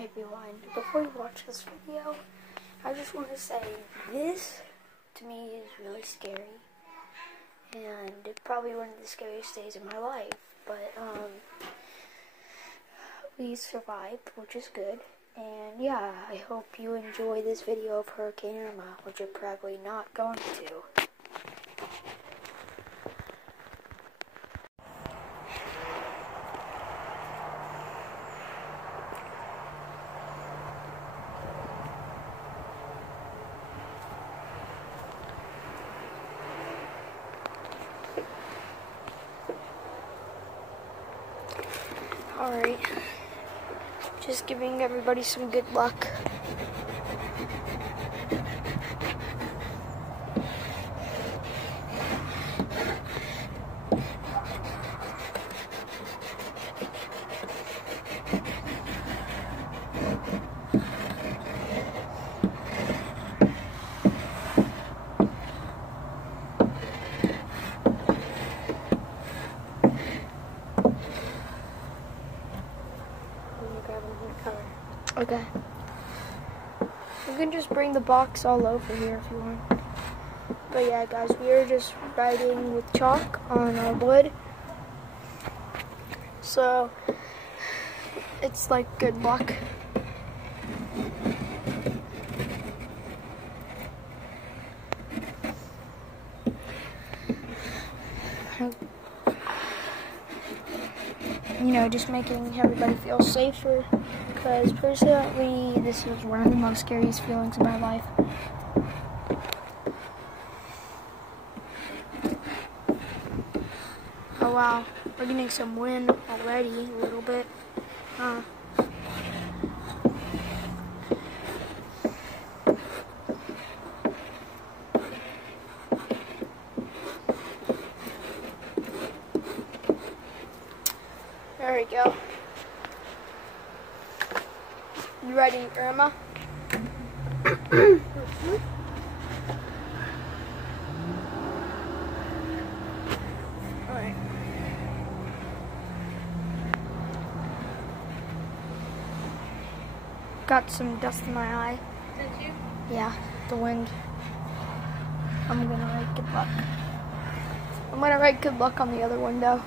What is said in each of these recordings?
Hey everyone, before you watch this video, I just want to say this, to me, is really scary. And it's probably one of the scariest days of my life. But, we survived, which is good. And yeah, I hope you enjoy this video of Hurricane Irma, which you're probably not going to. Alright, just giving everybody some good luck. Okay. You can just bring the box all over here if you want. But yeah, guys, we are just writing with chalk on our wood. So, it's like good luck. You know, just making everybody feel safer. Because personally, this is one of the most scariest feelings of my life. Oh wow, we're getting some wind already, a little bit. There we go. You ready, Irma? Alright. Got some dust in my eye. Did you? Yeah, the wind. I'm gonna write good luck. I'm gonna write good luck on the other window.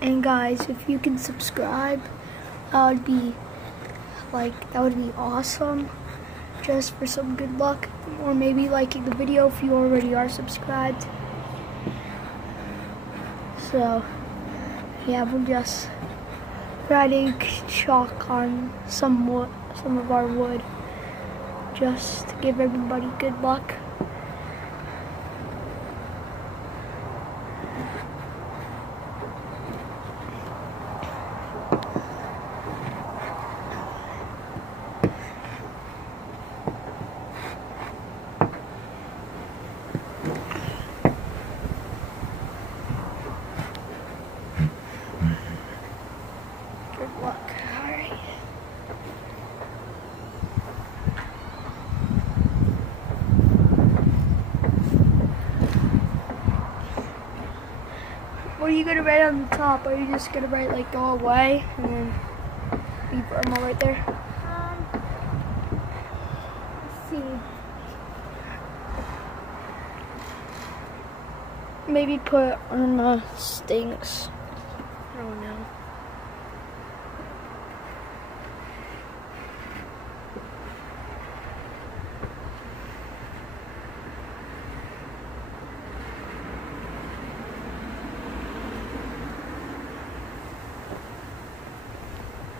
And guys, if you can subscribe, that would be awesome, just for some good luck, or maybe liking the video if you already are subscribed. So yeah, we're just writing chalk on some of our wood, just to give everybody good luck. Good luck. Alright. What are you gonna write on the top? Are you just gonna write like go away and then leave Irma right there? Let's see. Maybe put Irma stinks. I don't know.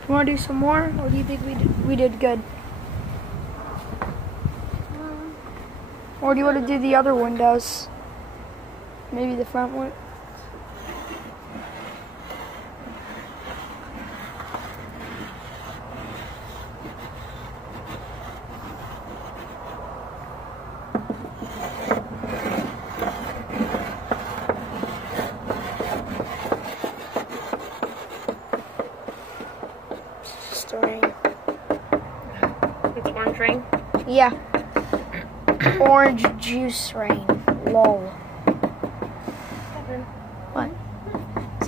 You want to do some more, or do you think we did good? Or do you want to do the other windows? Maybe the front one? Rain. It's orange rain? Yeah. Orange juice rain. Lol. Seven. What?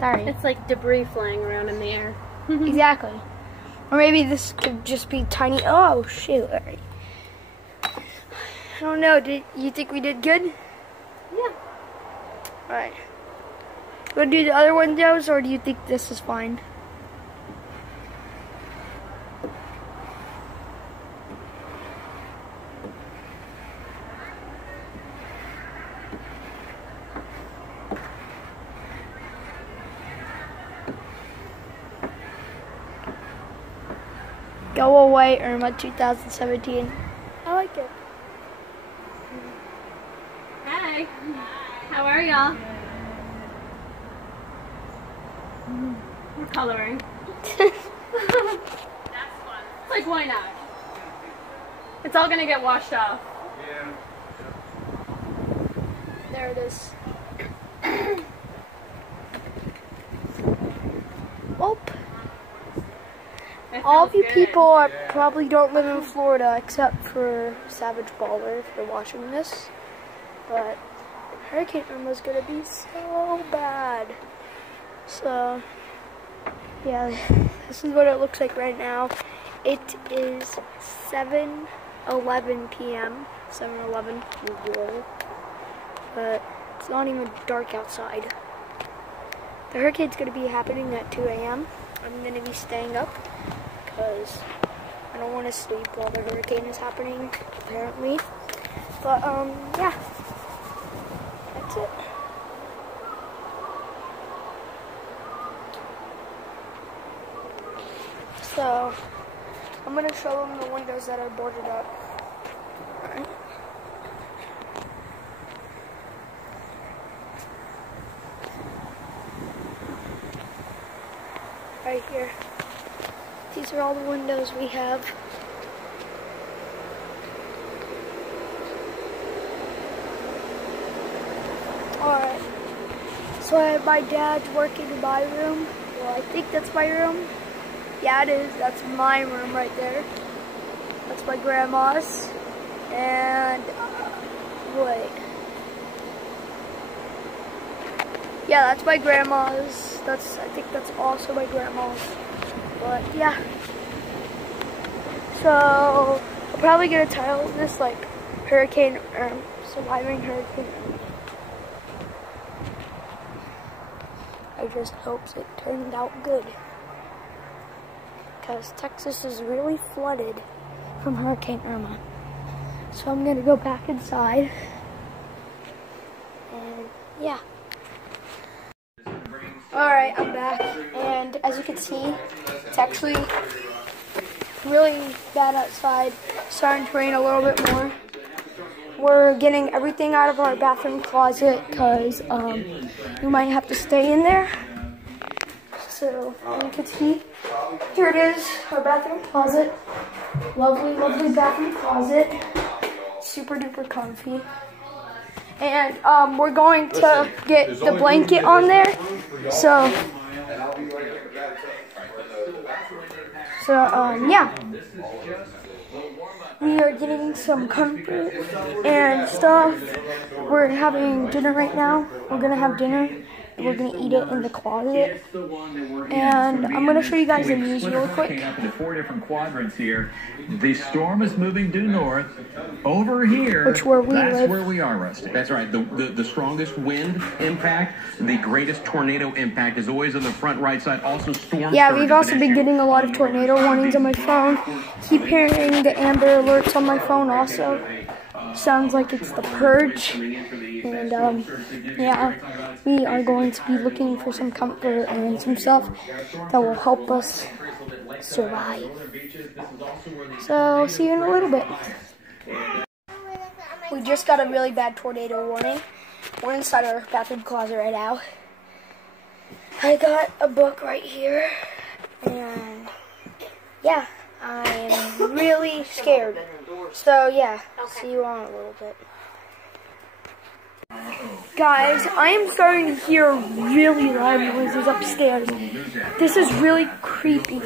Sorry. It's like debris flying around in the air. Exactly. Or maybe this could just be tiny. Oh, shoot. All right. I don't know. Did you think we did good? Yeah. All right. Want to do the other windows, or do you think this is fine? Go away, Irma 2017. I like it. Hi. How are y'all? We're coloring. That's fun. Like, why not? It's all gonna get washed off. Yeah. There it is. Oh. All of you people probably don't live in Florida except for Savage Baller if you're watching this. But Hurricane Irma's gonna be so bad. So yeah, this is what it looks like right now. It is 7:11 p.m. 7:11, but it's not even dark outside. The hurricane's gonna be happening at 2 a.m. I'm gonna be staying up because I don't want to sleep while the hurricane is happening, apparently. But yeah, that's it. So I'm gonna show them the windows that are boarded up. Alright. Right here. These are all the windows we have. Alright. So I have my dad's working in my room. Well, I think that's my room. Yeah, it is. That's my room right there. That's my grandma's. And wait. Yeah, that's my grandma's. I think that's also my grandma's. But yeah. So I'm probably gonna title this like Hurricane Irma, surviving Hurricane Irma. I just hope it turned out good. Because Texas is really flooded from Hurricane Irma. So I'm gonna go back inside. And yeah. Alright, I'm back. And as you can see, it's actually really bad outside. Starting to rain a little bit more. We're getting everything out of our bathroom closet because we might have to stay in there. So as you can see, here it is, our bathroom closet. Lovely, lovely bathroom closet. Super duper comfy. And we're going to get the blanket on there. So yeah. We are getting some comfort and stuff. We're having dinner right now. We're gonna have dinner. We're gonna eat it in the closet. And I'm gonna show you guys the news real quick. Up into 4 different quadrants here. The storm is moving due north. Over here, Which where we that's live. where we are, Rusty. That's right. The strongest wind impact, the greatest tornado impact is always on the front right side. Also storm. Yeah, we've also been getting a lot of tornado warnings on my phone. Keep hearing the Amber Alerts on my phone also. Sounds like it's the purge. And yeah, we are going to be looking for some comfort and some stuff that will help us survive. So see you in a little bit. We just got a really bad tornado warning. We're inside our bathroom closet right now. I got a book right here, and yeah, I'm really scared. So yeah, see you on a little bit. Guys, I am starting to hear really loud noises upstairs. This is really creepy. You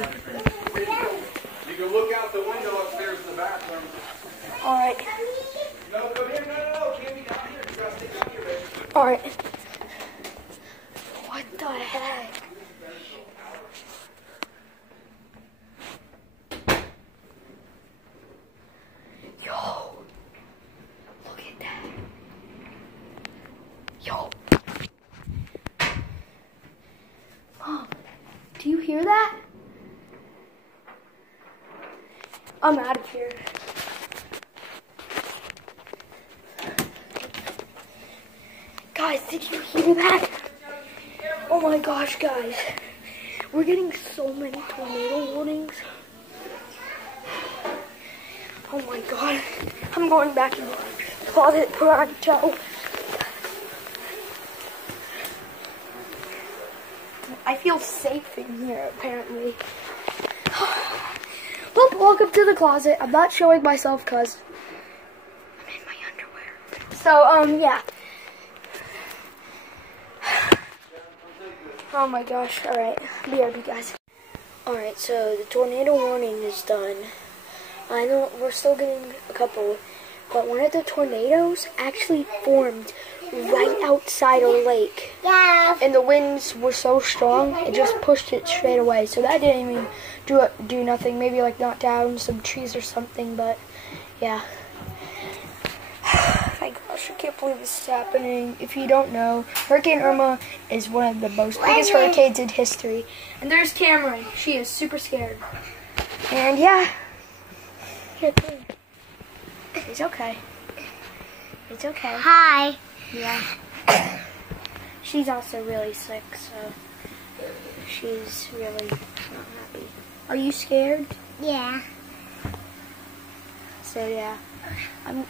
can look out the window upstairs in the bathroom. Alright. No, come here. No. Can't be down here. You gotta stay down here, baby. Alright. What the heck? Yo, look at that. Yo. Mom, do you hear that? I'm out of here. Guys, did you hear that? Oh my gosh, guys. We're getting so many tornado warnings. Oh my god. I'm going back in the closet pronto. I feel safe in here, apparently. Well, welcome to the closet. I'm not showing myself because I'm in my underwear. So, yeah. Oh my gosh. Alright. BRB, guys. Alright, so the tornado warning is done. I know we're still getting a couple, but one of the tornadoes actually formed right outside our lake. Yeah. And the winds were so strong, it just pushed it straight away. So that didn't even do nothing. Maybe like knock down some trees or something, but yeah. My gosh, I can't believe this is happening. If you don't know, Hurricane Irma is one of the biggest hurricanes in history. And there's Cameron. She is super scared. And yeah. It's okay. It's okay. Hi. Yeah. She's also really sick, so she's really not happy. Are you scared? Yeah. So yeah,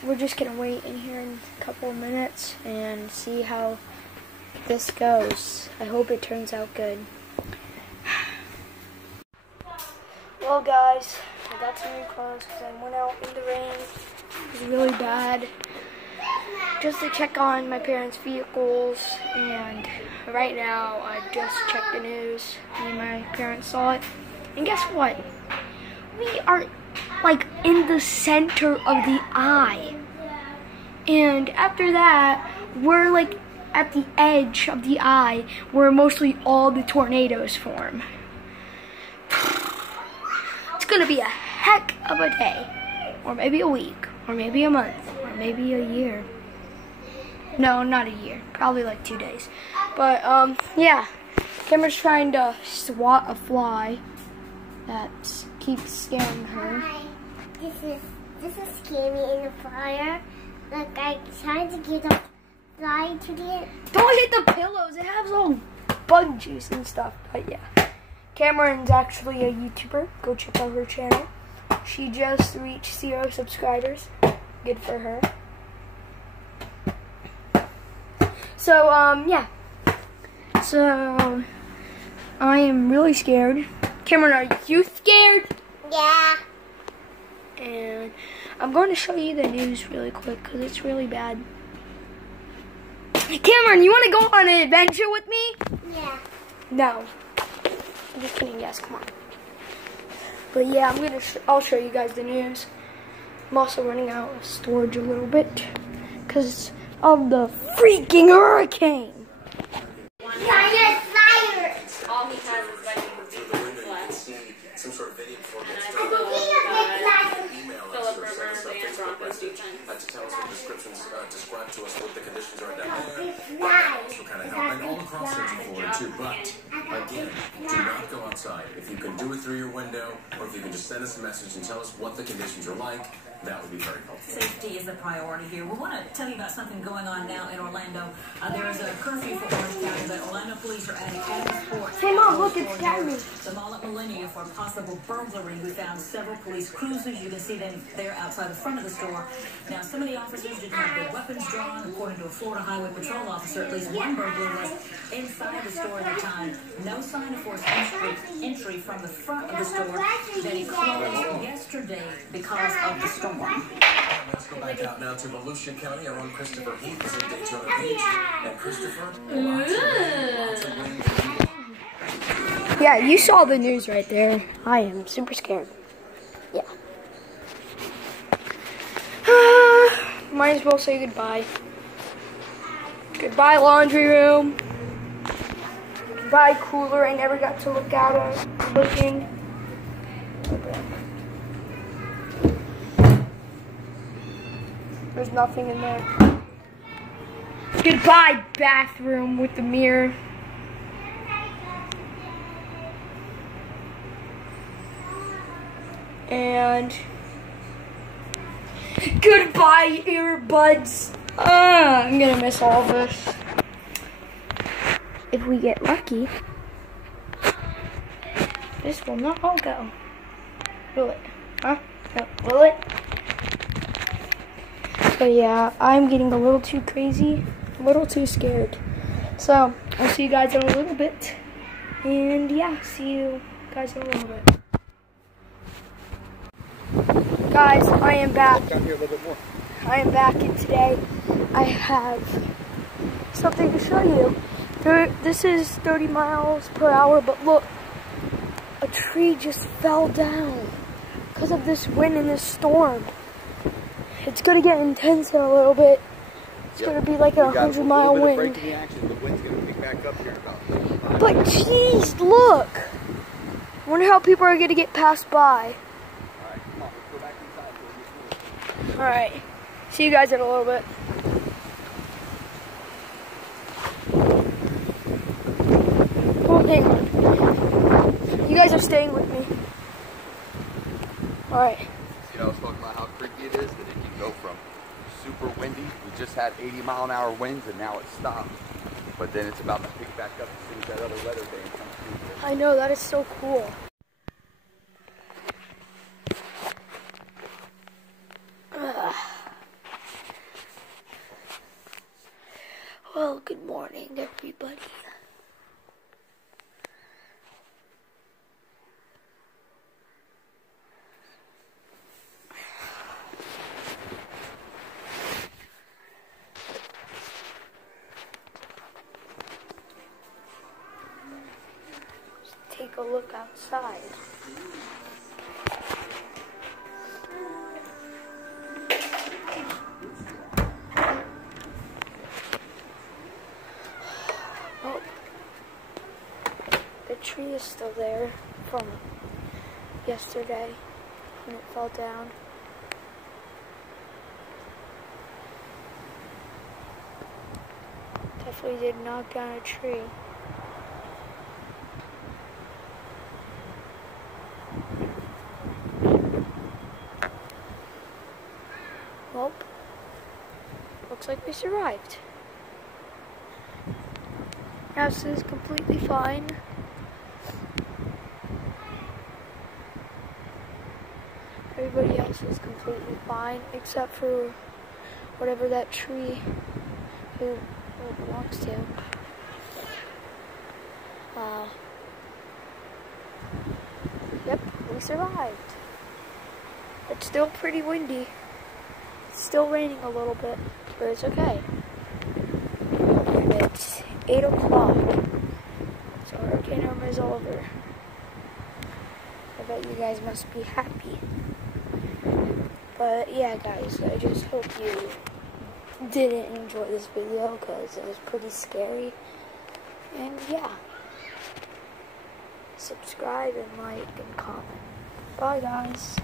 we're just gonna wait in here in a couple of minutes and see how this goes. I hope it turns out good. Well guys, I got some new clothes because I went out in the rain. It was really bad. Just to check on my parents' vehicles, and right now I just checked the news. Me and my parents saw it. And guess what? We are like in the center of the eye. And after that, we're like at the edge of the eye where mostly all the tornadoes form. It's gonna be a heck of a day, or maybe a week, or maybe a month, or maybe a year. No, not a year, probably like 2 days. But yeah, Cameron's trying to swat a fly that keeps scaring her. Hi. This is scary in the fire. Like I tried to get a fly to the. Don't hit the pillows. It has all bug juice and stuff. But yeah, Cameron's actually a YouTuber. Go check out her channel. She just reached 0 subscribers. Good for her. So yeah. So I am really scared. Cameron, are you scared? Yeah. And I'm going to show you the news really quick because it's really bad. Cameron, you want to go on an adventure with me? Yeah. No. I'm just kidding. Yes, come on. But yeah, I'll show you guys the news. I'm also running out of storage a little bit because of the freaking hurricane. Fire! Fire! All he has is vitamin B left. Some sort of video before And it I gets still email us Philip or send Rivers us a and Facebook Broncos message defense. to tell us what descriptions, describe to us what the conditions are down there. Fly. So kind of help. And all across Central Florida too. But again, do not go outside. If you can do it through your window, or if you can just send us a message and tell us what the conditions are like, that would be very helpful. Safety is a priority here. We want to tell you about something going on now in Orlando. There is a curfew for Orange County, but Orlando police are adding added support. Hey Mom, look, it's Gabby. The mall at Millennia for a possible burglary. We found several police cruisers. You can see them there outside the front of the store. Now, some of the officers didn't have their weapons drawn. According to a Florida Highway Patrol officer, at least one burglar was inside the store at the time. No sign of forced entry from the front of the store that he closed yesterday because of the storm. Let's go back out now to Volusia County. Our own Christopher Heath is in Daytona Beach. And Christopher, lots of wind. Yeah, you saw the news right there. I am super scared. Yeah. Might as well say goodbye. Goodbye, laundry room. Goodbye, cooler. I never got to look out at looking. There's nothing in there. Goodbye, bathroom with the mirror. And goodbye, earbuds. I'm gonna miss all this. If we get lucky, this will not all go. Will it? Huh? No, will it? But yeah, I'm getting a little too crazy, a little too scared. So, I'll see you guys in a little bit. And yeah, see you guys in a little bit. Guys, I am back. Down here a little bit more. I am back, and today I have something to show you. This is 30 miles per hour, but look, a tree just fell down because of this wind and this storm. It's going to get intense in a little bit. It's going to be like a 100-mile wind. Break in the action. The wind's going to pick back up here in about 35. But jeez, look. I wonder how people are going to get passed by. Alright, come on, let's go back inside. Alright, see you guys in a little bit. Oh, hang on. You guys are staying with me. Alright. See, I was talking about how creepy it is that it can go from super windy. We just had 80-mile-an-hour winds, and now it stopped. But then it's about to pick back up as soon as that other weather band comes through. I know, that is so cool. Well, good morning, everybody. Let's take a look outside. Oh, the tree is still there from yesterday when it fell down. Definitely did knock down a tree. Well, looks like we survived. House is completely fine. Everybody else is completely fine except for whatever that tree who it belongs to. Yep, we survived. It's still pretty windy. It's still raining a little bit, but it's okay. And it's 8 o'clock, so Hurricane Irma is over. I bet you guys must be happy. But yeah, guys, I just hope you didn't enjoy this video because it was pretty scary. And yeah, subscribe and like and comment. Bye, guys.